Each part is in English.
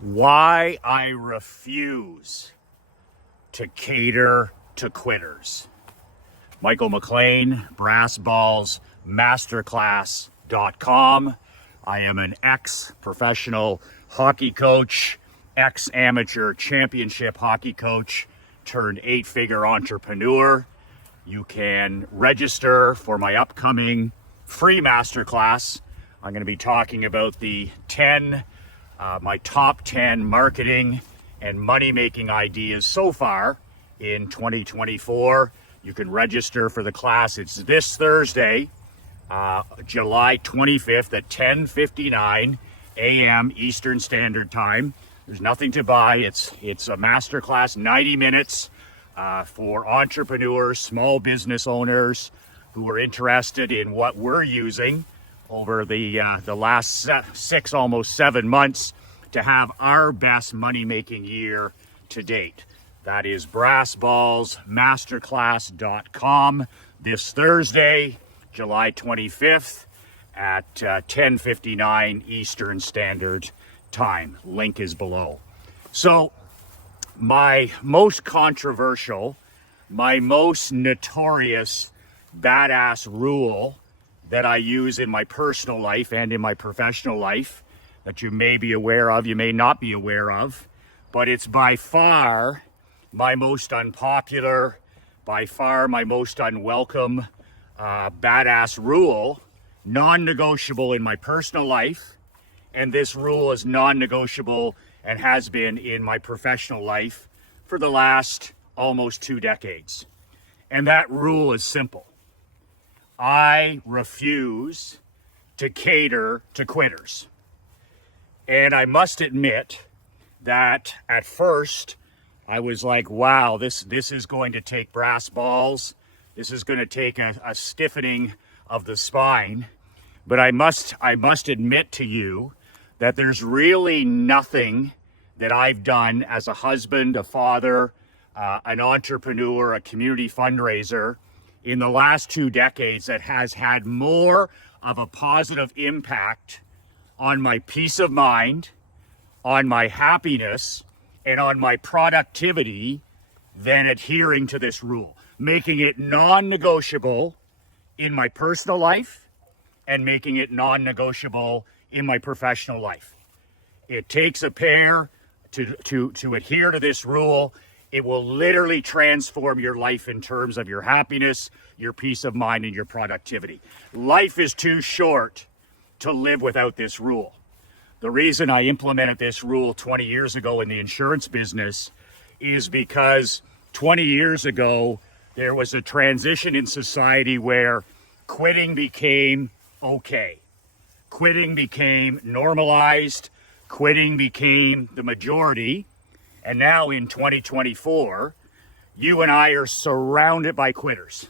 Why I refuse to cater to quitters. Michael McLean, brassballsmasterclass.com. I am an ex-professional hockey coach, ex-amateur championship hockey coach, turned 8-figure entrepreneur. You can register for my upcoming free masterclass. I'm going to be talking about my top 10 marketing and money-making ideas so far in 2024. You can register for the class. It's this Thursday, July 25th at 10:59 a.m. Eastern Standard Time. There's nothing to buy. It's a masterclass, 90 minutes for entrepreneurs, small business owners who are interested in what we're using over the last 6, almost 7 months to have our best money-making year to date. That is brassballsmasterclass.com this Thursday, July 25th at 10:59 Eastern Standard Time. Link is below. So my most controversial, my most notorious badass rule that I use in my personal life and in my professional life that you may be aware of, you may not be aware of, but it's by far my most unpopular, by far my most unwelcome badass rule, non-negotiable in my personal life, and this rule is non-negotiable and has been in my professional life for the last almost 2 decades. And that rule is simple. I refuse to cater to quitters. And I must admit that at first I was like, wow, this is going to take brass balls. This is going to take a stiffening of the spine. But I must admit to you that there's really nothing that I've done as a husband, a father, an entrepreneur, a community fundraiser in the last 2 decades that has had more of a positive impact on my peace of mind, on my happiness, and on my productivity than adhering to this rule, making it non-negotiable in my personal life and making it non-negotiable in my professional life. It takes a pair to adhere to this rule. It will literally transform your life in terms of your happiness, your peace of mind, and your productivity. Life is too short to live without this rule. The reason I implemented this rule 20 years ago in the insurance business is because 20 years ago, there was a transition in society where quitting became okay. Quitting became normalized. Quitting became the majority. And now in 2024, you and I are surrounded by quitters.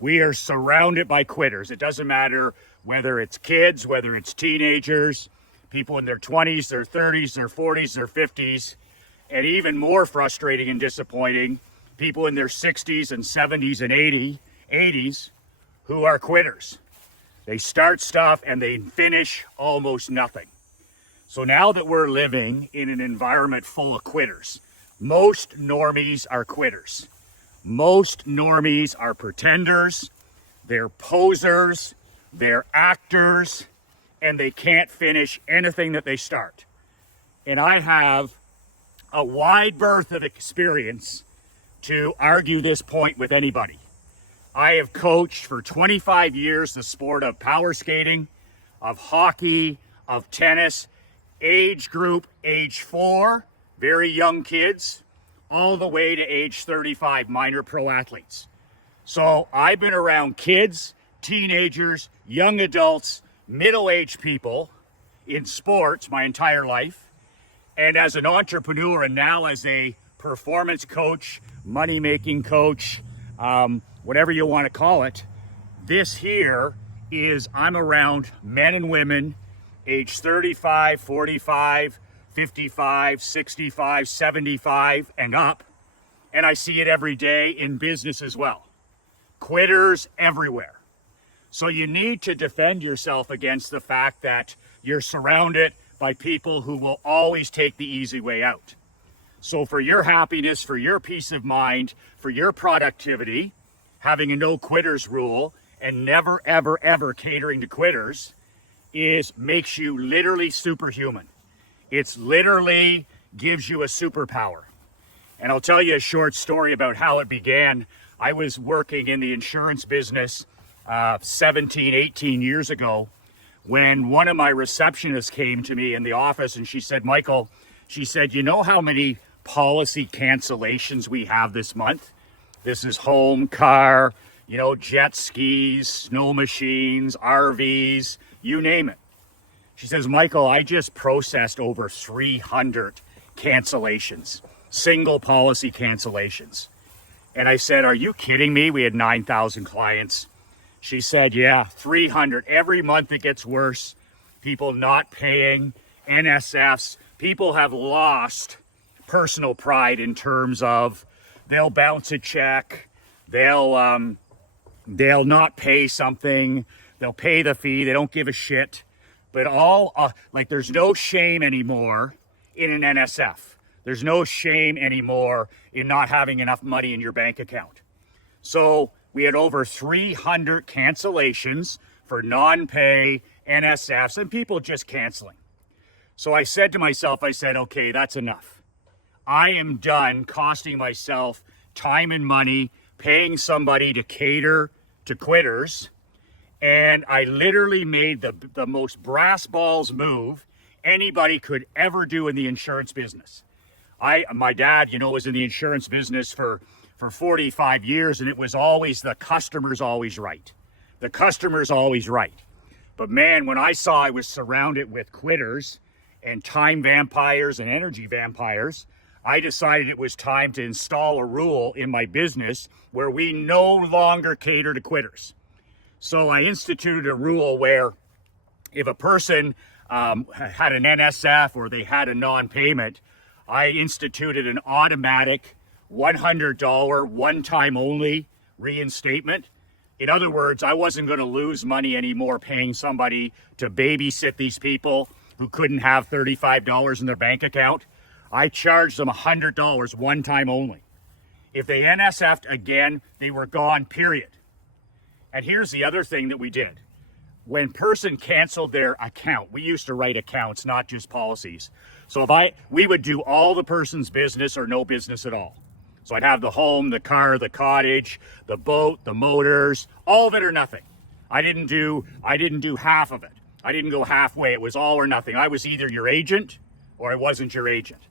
We are surrounded by quitters. It doesn't matter whether it's kids, whether it's teenagers, people in their 20s, their 30s, their 40s, their 50s, and even more frustrating and disappointing, people in their 60s and 70s and 80s who are quitters. They start stuff and they finish almost nothing. So now that we're living in an environment full of quitters, most normies are quitters. Most normies are pretenders, they're posers, they're actors, and they can't finish anything that they start. And I have a wide berth of experience to argue this point with anybody. I have coached for 25 years the sport of power skating, of hockey, of tennis, age group age 4, very young kids, all the way to age 35, minor pro athletes. So I've been around kids, teenagers, young adults, middle-aged people in sports my entire life. And as an entrepreneur and now as a performance coach, money-making coach, whatever you want to call it, this here is I'm around men and women age 35, 45, 55, 65, 75, and up. And I see it every day in business as well. Quitters everywhere. So you need to defend yourself against the fact that you're surrounded by people who will always take the easy way out. So for your happiness, for your peace of mind, for your productivity, having a no quitters rule and never, ever, ever catering to quitters makes you literally superhuman. It's literally gives you a superpower. And I'll tell you a short story about how it began. I was working in the insurance business 17, 18 years ago when one of my receptionists came to me in the office and she said, Michael, she said, you know how many policy cancellations we have this month? This is home, car, jet skis, snow machines, RVs, you name it. She says, Michael, I just processed over 300 cancellations, single policy cancellations. And I said, are you kidding me? We had 9,000 clients. She said, yeah, 300. Every month it gets worse. People not paying, NSFs. People have lost personal pride in terms of they'll bounce a check, they'll not pay something, they'll pay the fee, they don't give a shit. But there's no shame anymore in an NSF. There's no shame anymore in not having enough money in your bank account. So we had over 300 cancellations for non-pay NSFs and people just canceling. So I said to myself, okay, that's enough. I am done costing myself time and money, paying somebody to cater to quitters. And I literally made the most brass balls move anybody could ever do in the insurance business. My dad, was in the insurance business for 45 years, and it was always the customer's always right. The customer's always right. But man, when I saw I was surrounded with quitters and time vampires and energy vampires, I decided it was time to install a rule in my business where we no longer cater to quitters. So I instituted a rule where if a person had an NSF or they had a non-payment, I instituted an automatic $100 one-time only reinstatement. In other words, I wasn't going to lose money anymore paying somebody to babysit these people who couldn't have $35 in their bank account. I charged them $100 one time only. If they NSF'd again, they were gone, period. And here's the other thing that we did. When person canceled their account, we used to write accounts, not just policies. So we would do all the person's business or no business at all. So I'd have the home, the car, the cottage, the boat, the motors, all of it or nothing. I didn't do half of it. I didn't go halfway. It was all or nothing. I was either your agent or I wasn't your agent.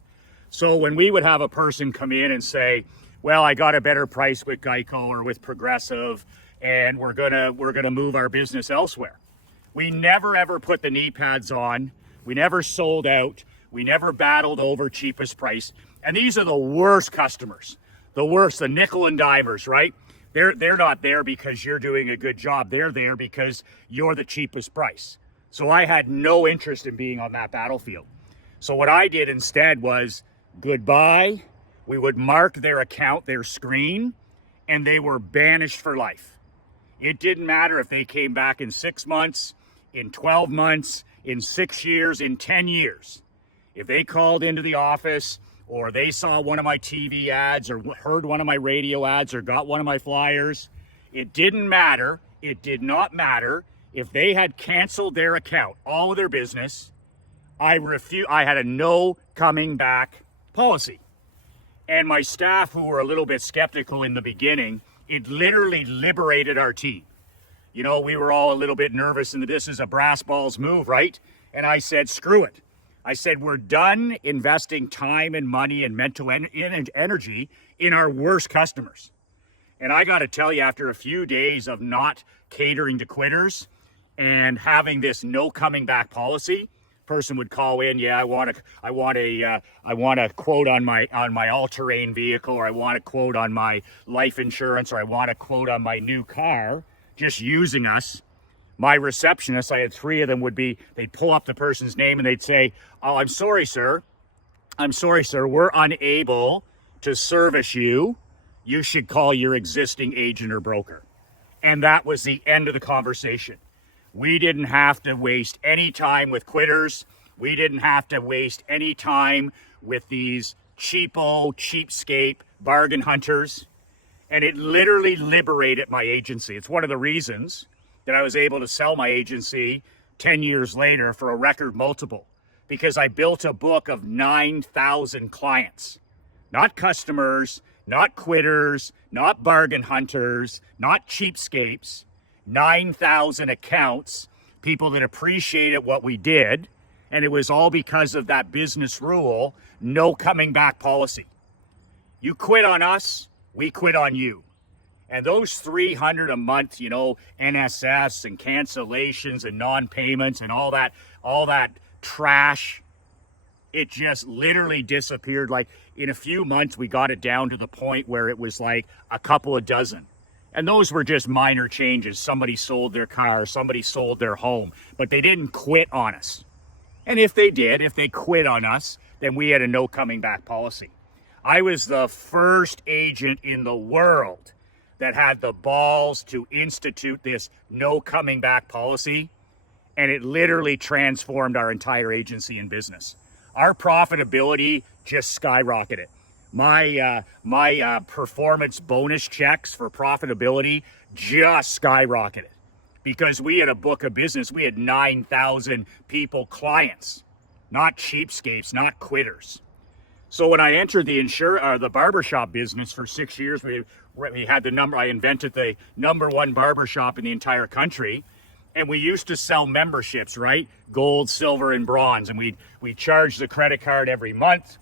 So when we would have a person come in and say, well, I got a better price with Geico or with Progressive, and we're gonna move our business elsewhere. We never ever put the knee pads on. We never sold out. We never battled over cheapest price. And these are the worst customers. The worst, the nickel and dimers, right? They're not there because you're doing a good job. They're there because you're the cheapest price. So I had no interest in being on that battlefield. So what I did instead was goodbye. We would mark their account, their screen, and they were banished for life. It didn't matter if they came back in 6 months, in 12 months, in 6 years, in 10 years. If they called into the office or they saw one of my TV ads or heard one of my radio ads or got one of my flyers, it didn't matter. It did not matter. If they had canceled their account, all of their business, I had a no coming back policy. And my staff, who were a little bit skeptical in the beginning, it literally liberated our team. We were all a little bit nervous, and this is a brass balls move, right? And I said, screw it. I said, we're done investing time and money and mental energy in our worst customers. And I got to tell you, after a few days of not catering to quitters and having this no coming back policy, person would call in, yeah, I want a quote on my all-terrain vehicle, or I want a quote on my life insurance, or I want a quote on my new car, just using us. My receptionist, I had 3 of them, they'd pull up the person's name and they'd say, oh, I'm sorry, sir, we're unable to service you. You should call your existing agent or broker. And that was the end of the conversation. We didn't have to waste any time with quitters We didn't have to waste any time with these cheapskate bargain hunters. And it literally liberated my agency. It's one of the reasons that I was able to sell my agency 10 years later for a record multiple, because I built a book of 9,000 clients, not customers, not quitters, not bargain hunters, not cheapskates, 9,000 accounts, people that appreciated what we did. And it was all because of that business rule, no coming back policy. You quit on us, we quit on you. And those 300 a month, NSS and cancellations and non-payments and all that trash, it just literally disappeared. Like in a few months, we got it down to the point where it was like a couple of dozen. And those were just minor changes. Somebody sold their car, somebody sold their home, but they didn't quit on us. And if they quit on us, then we had a no coming back policy. I was the first agent in the world that had the balls to institute this no coming back policy, and it literally transformed our entire agency and business. Our profitability just skyrocketed. My performance bonus checks for profitability just skyrocketed because we had a book of business. We had 9,000 people, clients, not cheapskates, not quitters. So when I entered the barbershop business for 6 years, we had I invented the #1 barbershop in the entire country. And we used to sell memberships, right? Gold, silver, and bronze. And we charged the credit card every month.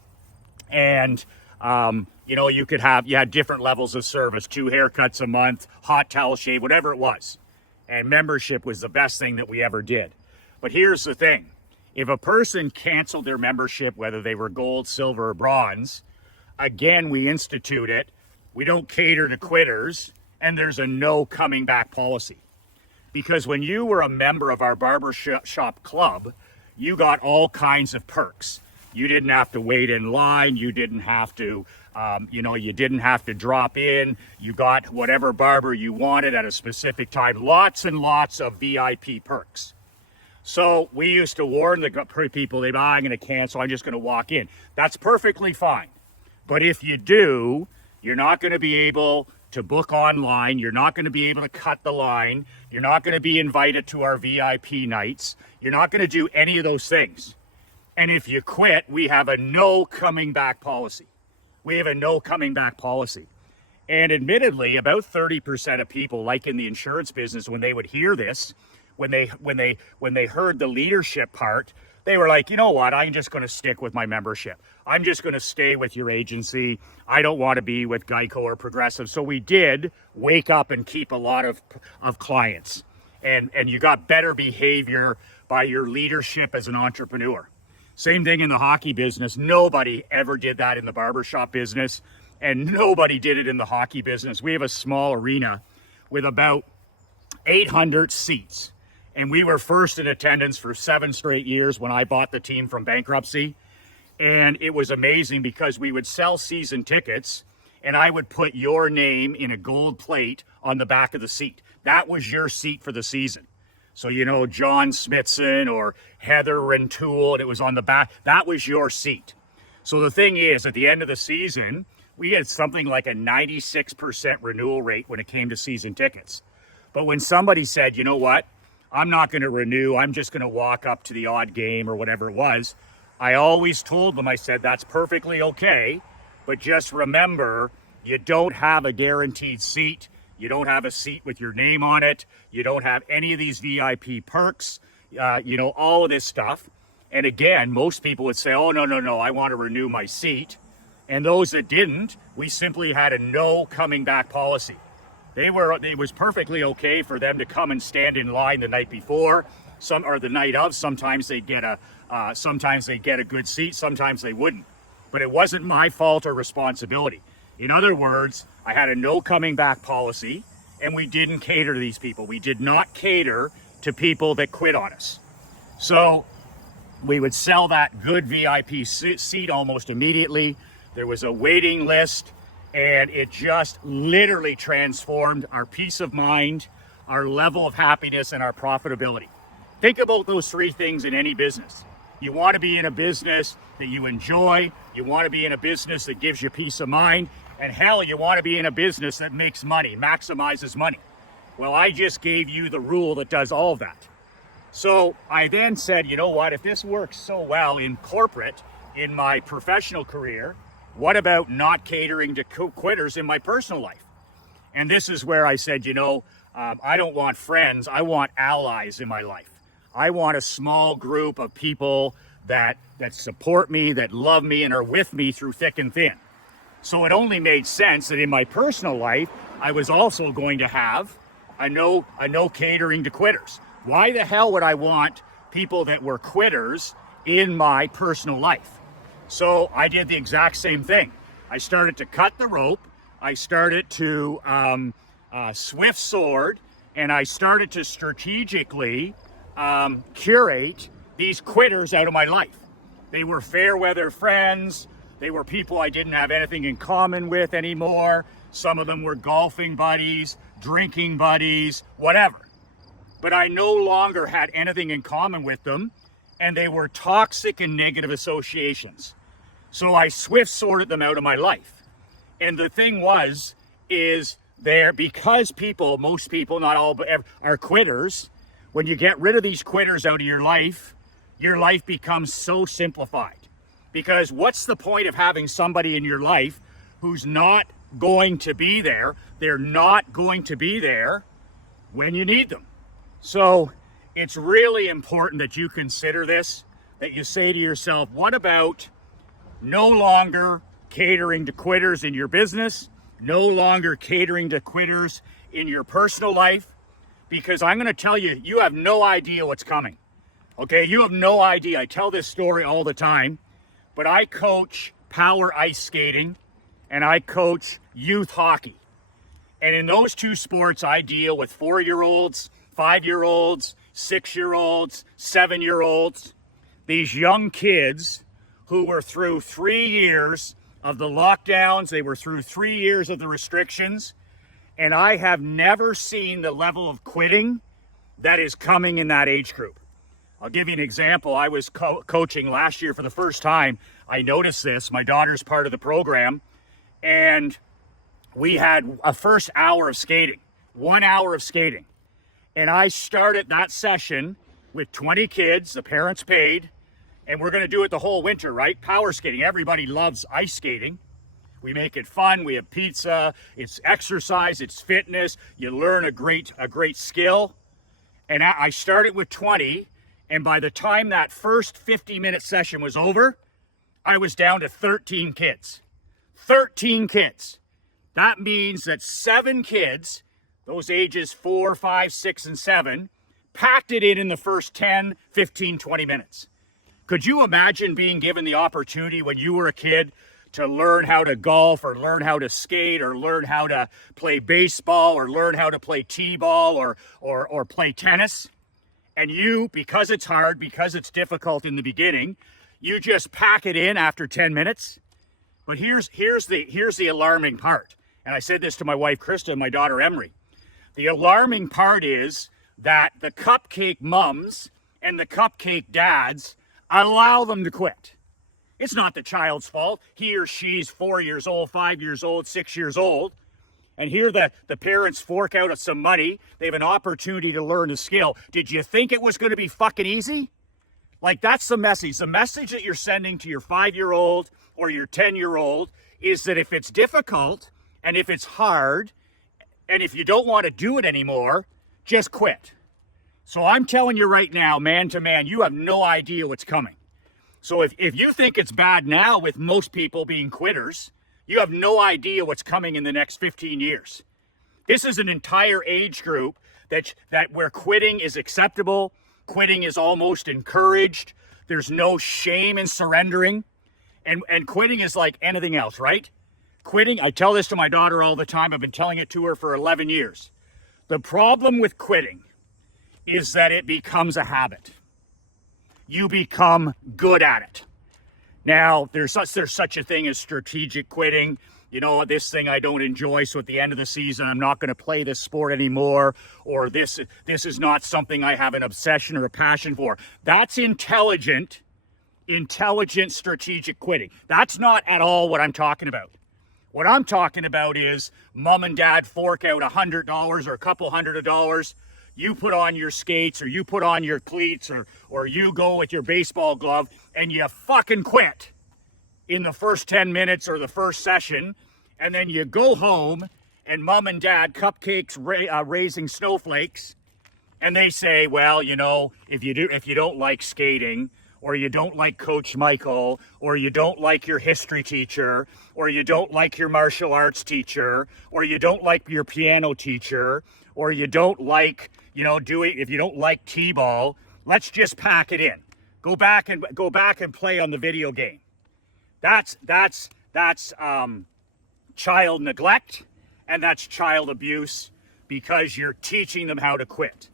And, you had different levels of service, 2 haircuts a month, hot towel shave, whatever it was. And membership was the best thing that we ever did. But here's the thing. If a person canceled their membership, whether they were gold, silver, or bronze, again, we institute it. We don't cater to quitters, and there's a no coming back policy. Because when you were a member of our barbershop club, you got all kinds of perks. You didn't have to wait in line. You didn't have to, you didn't have to drop in. You got whatever barber you wanted at a specific time. Lots and lots of VIP perks. So we used to warn the people, I'm going to cancel, I'm just going to walk in. That's perfectly fine. But if you do, you're not going to be able to book online. You're not going to be able to cut the line. You're not going to be invited to our VIP nights. You're not going to do any of those things. And if you quit, we have a no coming back policy. We have a no coming back policy. And admittedly, about 30% of people, like in the insurance business, when they would hear this, when they heard the leadership part, they were like, you know what, I'm just going to stick with my membership. I'm just going to stay with your agency. I don't want to be with Geico or Progressive. So we did wake up and keep a lot of clients. And you got better behavior by your leadership as an entrepreneur. Same thing in the hockey business. Nobody ever did that in the barbershop business, and nobody did it in the hockey business. We have a small arena with about 800 seats. And we were first in attendance for 7 straight years when I bought the team from bankruptcy. And it was amazing because we would sell season tickets and I would put your name in a gold plate on the back of the seat. That was your seat for the season. So, John Smithson or Heather Rentoul, and it was on the back. That was your seat. So the thing is, at the end of the season, we had something like a 96% renewal rate when it came to season tickets. But when somebody said, you know what, I'm not going to renew, I'm just going to walk up to the odd game or whatever it was, I always told them, I said, that's perfectly okay, but just remember, you don't have a guaranteed seat. You don't have a seat with your name on it. You don't have any of these VIP perks, all of this stuff. And again, most people would say, oh, no, I want to renew my seat. And those that didn't, we simply had a no coming back policy. It was perfectly okay for them to come and stand in line the night before, or the night of. Sometimes they'd get a good seat, sometimes they wouldn't. But it wasn't my fault or responsibility. In other words, I had a no coming back policy, and we didn't cater to these people. We did not cater to people that quit on us. So we would sell that good VIP seat almost immediately. There was a waiting list, and it just literally transformed our peace of mind, our level of happiness, and our profitability. Think about those 3 things in any business. You want to be in a business that you enjoy. You want to be in a business that gives you peace of mind. And hell, you want to be in a business that makes money, maximizes money. Well, I just gave you the rule that does all of that. So I then said, you know what, if this works so well in corporate, in my professional career, what about not catering to quitters in my personal life? And this is where I said, I don't want friends, I want allies in my life. I want a small group of people that support me, that love me, and are with me through thick and thin. So it only made sense that in my personal life, I was also going to have a no catering to quitters. Why the hell would I want people that were quitters in my personal life? So I did the exact same thing. I started to cut the rope. I started to swift sword, and I started to strategically curate these quitters out of my life. They were fair weather friends. They were people I didn't have anything in common with anymore. Some of them were golfing buddies, drinking buddies, whatever. But I no longer had anything in common with them, and they were toxic and negative associations. So I swift sorted them out of my life. And the thing is because most people, not all, but are quitters, when you get rid of these quitters out of your life becomes so simplified. Because what's the point of having somebody in your life who's not going to be there? They're not going to be there when you need them. So it's really important that you consider this, that you say to yourself, what about no longer catering to quitters in your business, no longer catering to quitters in your personal life? Because I'm going to tell you, you have no idea what's coming. Okay, you have no idea. I tell this story all the time. But I coach power ice skating and I coach youth hockey. And in those two sports, I deal with 4-year-olds, 5-year-olds, 6-year-olds, 7-year-olds, these young kids who were through 3 years of the lockdowns. They were through 3 years of the restrictions. And I have never seen the level of quitting that is coming in that age group. I'll give you an example. I was coaching last year for the first time. I noticed this. My daughter's part of the program, and we had a first hour of skating, 1 hour of skating. And I started that session with 20 kids, the parents paid, and we're going to do it the whole winter, right? Power skating. Everybody loves ice skating. We make it fun. We have pizza. It's exercise. It's fitness. You learn a great skill. And I started with 20. And by the time that first 50-minute session was over, I was down to 13 kids. 13 kids. That means that 7 kids, those ages 4, 5, 6, and 7, packed it in the first 10, 15, 20 minutes. Could you imagine being given the opportunity when you were a kid to learn how to golf or learn how to skate or learn how to play baseball or learn how to play t-ball or play tennis? And you, because it's hard, because it's difficult in the beginning, you just pack it in after 10 minutes. But here's the alarming part. And I said this to my wife, Krista, and my daughter, Emery. The alarming part is that the cupcake mums and the cupcake dads allow them to quit. It's not the child's fault. He or she's 4 years old, 5 years old, 6 years old. And here the parents fork out some money. They have an opportunity to learn a skill. Did you think it was going to be fucking easy? Like, that's the message. The message that you're sending to your 5-year-old or your 10-year-old is that if it's difficult and if it's hard and if you don't want to do it anymore, just quit. So I'm telling you right now, man to man, you have no idea what's coming. So if you think it's bad now with most people being quitters, you have no idea what's coming in the next 15 years. This is an entire age group that where quitting is acceptable, quitting is almost encouraged. There's no shame in surrendering. And quitting is like anything else, right? Quitting, I tell this to my daughter all the time. I've been telling it to her for 11 years. The problem with quitting is that it becomes a habit. You become good at it. Now, there's such a thing as strategic quitting. You know, this thing I don't enjoy, so at the end of the season, I'm not going to play this sport anymore, or this is not something I have an obsession or a passion for. That's intelligent intelligent strategic quitting. That's not at all what I'm talking about. What I'm talking about is mom and dad fork out $100 or a couple $100. You put on your skates or you put on your cleats or you go with your baseball glove and you fucking quit in the first 10 minutes or the first session. And then you go home and mom and dad cupcakes raising snowflakes. And they say, well, you know, if you don't like skating, or you don't like Coach Michael, or you don't like your history teacher, or you don't like your martial arts teacher, or you don't like your piano teacher, or you don't like, you know, if you don't like T-ball, let's just pack it in. Go back and play on the video game. That's child neglect, and that's child abuse, because you're teaching them how to quit.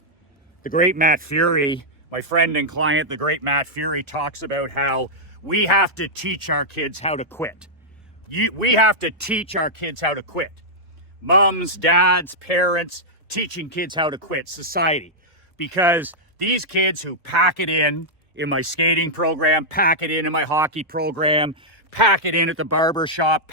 The great Matt Fury, my friend and client, the great Matt Fury, talks about how we have to teach our kids how to quit. We have to teach our kids how to quit. Moms, dads, parents, teaching kids how to quit, society. Because these kids who pack it in my skating program, pack it in my hockey program, pack it in at the barber shop,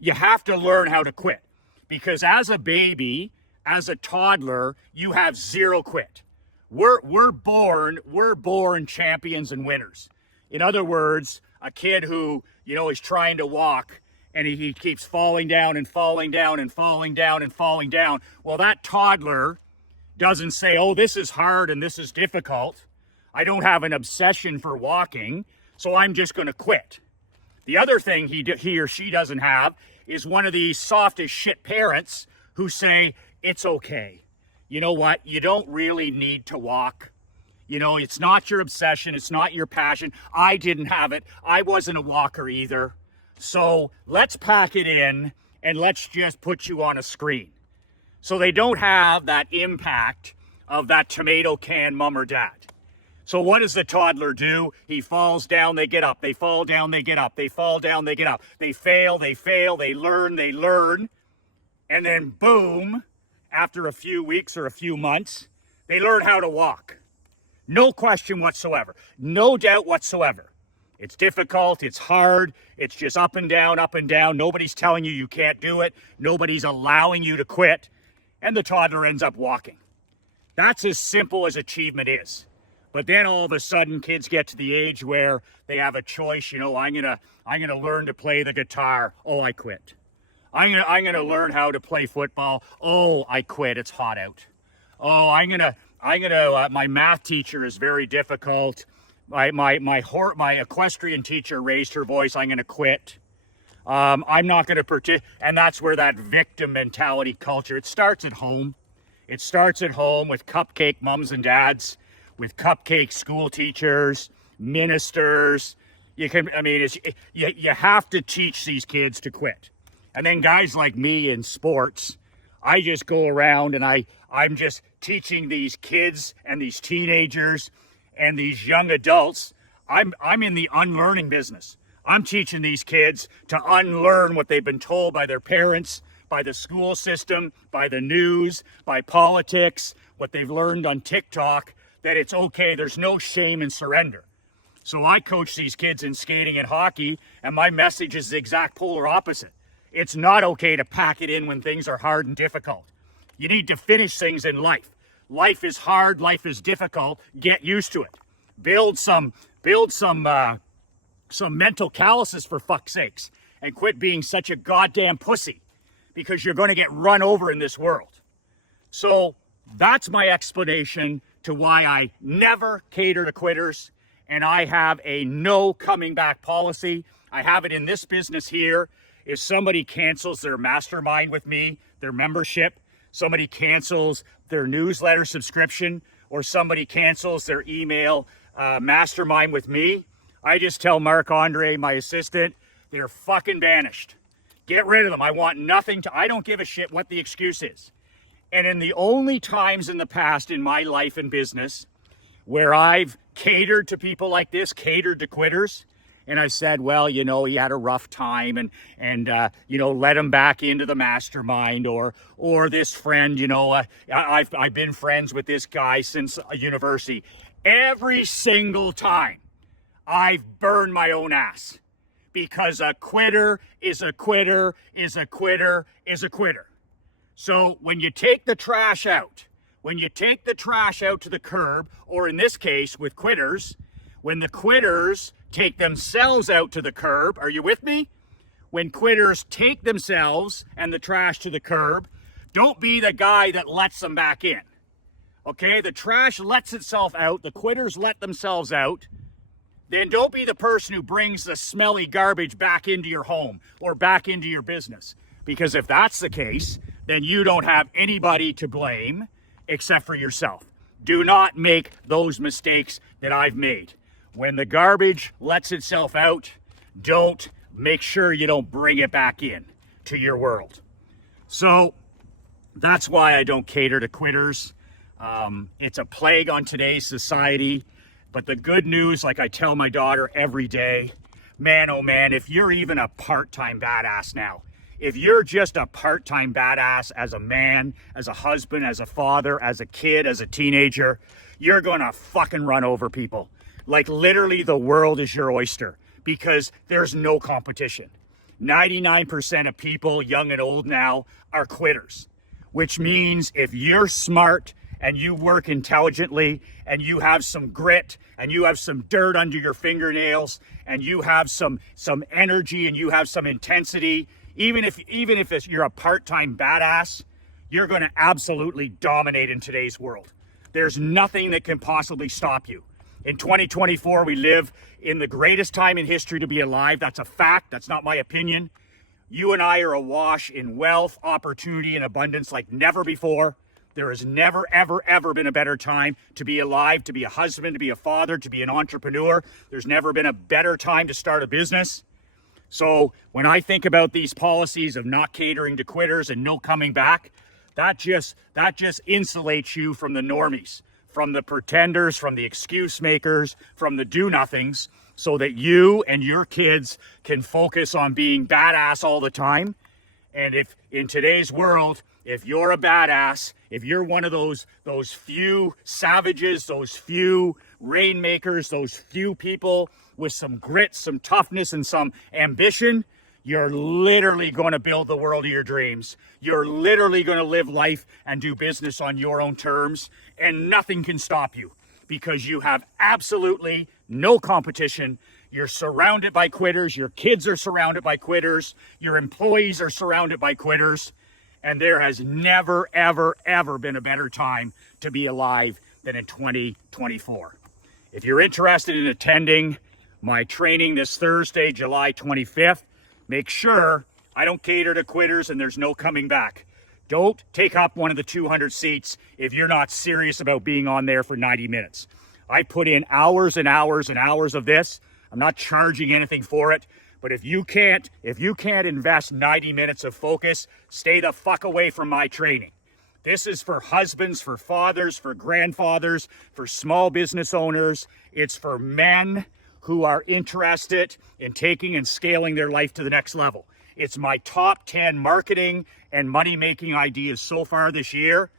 you have to learn how to quit. Because as a baby, as a toddler, you have zero quit. We're born champions and winners. In other words, a kid who, you know, is trying to walk and he keeps falling down and falling down and falling down and falling down. Well, that toddler doesn't say, oh, this is hard and this is difficult. I don't have an obsession for walking, so I'm just going to quit. The other thing he or she doesn't have is one of these soft as shit parents who say, it's okay. You know what? You don't really need to walk. You know, it's not your obsession. It's not your passion. I didn't have it. I wasn't a walker either. So let's pack it in and let's just put you on a screen. So they don't have that impact of that tomato can mom or dad. So what does the toddler do? He falls down, they get up. They fall down, they get up. They fall down, they get up. They fail, they learn. And then boom, after a few weeks or a few months, they learn how to walk. No question whatsoever. No doubt whatsoever. It's difficult, it's hard, it's just up and down, up and down. Nobody's telling you can't do it. Nobody's allowing you to quit. And the toddler ends up walking. That's as simple as achievement is. But then all of a sudden kids get to the age where they have a choice. You know, I'm gonna learn to play the guitar. Oh, I quit. I'm gonna learn how to play football. Oh, I quit. It's hot out. Oh, my math teacher is very difficult. My equestrian teacher raised her voice. I'm gonna quit. I'm not gonna and that's where that victim mentality culture. It starts at home. It starts at home with cupcake mums and dads, with cupcake school teachers, ministers. You have to teach these kids to quit. And then guys like me in sports, I just go around and I'm just teaching these kids and these teenagers and these young adults. I'm in the unlearning business. I'm teaching these kids to unlearn what they've been told by their parents, by the school system, by the news, by politics, what they've learned on TikTok, that it's okay, there's no shame in surrender. So I coach these kids in skating and hockey, and my message is the exact polar opposite. It's not okay to pack it in when things are hard and difficult. You need to finish things in life. Life is hard, life is difficult, get used to it. Build some mental calluses, for fuck's sakes, and quit being such a goddamn pussy, because you're going to get run over in this world. So that's my explanation to why I never cater to quitters, and I have a no coming back policy. I have it in this business here. If somebody cancels their mastermind with me, their membership, somebody cancels their newsletter subscription, or somebody cancels their email mastermind with me, I just tell Marc-Andre, my assistant, they're fucking banished. Get rid of them. I want nothing I don't give a shit what the excuse is. And in the only times in the past in my life and business where I've catered to people like this, catered to quitters, and I said, well, you know, he had a rough time and you know, let him back into the mastermind, or this friend, you know, I've been friends with this guy since university. Every single time I've burned my own ass. Because a quitter is a quitter is a quitter is a quitter. So when you take the trash out, when you take the trash out to the curb, or in this case with quitters, when the quitters take themselves out to the curb, are you with me? When quitters take themselves and the trash to the curb, don't be the guy that lets them back in. Okay, the trash lets itself out, the quitters let themselves out. Then don't be the person who brings the smelly garbage back into your home or back into your business. Because if that's the case, then you don't have anybody to blame except for yourself. Do not make those mistakes that I've made. When the garbage lets itself out, make sure you don't bring it back in to your world. So that's why I don't cater to quitters. It's a plague on today's society. But the good news, like I tell my daughter every day, man, oh man, if you're even a part-time badass now, if you're just a part-time badass as a man, as a husband, as a father, as a kid, as a teenager, you're gonna fucking run over people. Like literally the world is your oyster because there's no competition. 99% of people, young and old now, are quitters, which means if you're smart and you work intelligently and you have some grit and you have some dirt under your fingernails and you have some energy and you have some intensity, even if you're a part-time badass, you're going to absolutely dominate in today's world. There's nothing that can possibly stop you. In 2024, we live in the greatest time in history to be alive. That's a fact. That's not my opinion. You and I are awash in wealth, opportunity, and abundance like never before. There has never, ever, ever been a better time to be alive, to be a husband, to be a father, to be an entrepreneur. There's never been a better time to start a business. So when I think about these policies of not catering to quitters and no coming back, that just insulates you from the normies, from the pretenders, from the excuse makers, from the do-nothings, so that you and your kids can focus on being badass all the time. And if in today's world, if you're a badass, if you're one of those few savages, those few rainmakers, those few people with some grit, some toughness, and some ambition, you're literally going to build the world of your dreams. You're literally going to live life and do business on your own terms, and nothing can stop you because you have absolutely no competition. You're surrounded by quitters. Your kids are surrounded by quitters. Your employees are surrounded by quitters. And there has never, ever, ever been a better time to be alive than in 2024. If you're interested in attending my training this Thursday, July 25th, make sure I don't cater to quitters and there's no coming back. Don't take up one of the 200 seats if you're not serious about being on there for 90 minutes. I put in hours and hours and hours of this. I'm not charging anything for it. But if you can't invest 90 minutes of focus, stay the fuck away from my training. This is for husbands, for fathers, for grandfathers, for small business owners. It's for men who are interested in taking and scaling their life to the next level. It's my top 10 marketing and money-making ideas so far this year.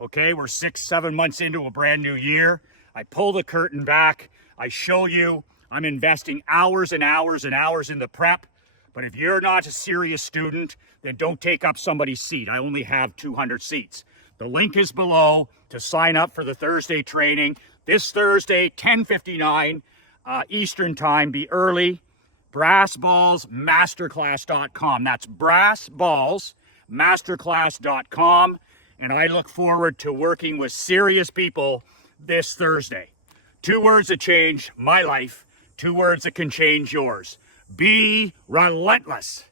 Okay, we're 6-7 months into a brand new year. I pull the curtain back. I show you I'm investing hours and hours and hours in the prep. But if you're not a serious student, then don't take up somebody's seat. I only have 200 seats. The link is below to sign up for the Thursday training. This Thursday, 10:59 Eastern time. Be early. brassballsmasterclass.com. That's brassballsmasterclass.com. And I look forward to working with serious people this Thursday. 2 words that change my life. 2 words that can change yours. Be relentless.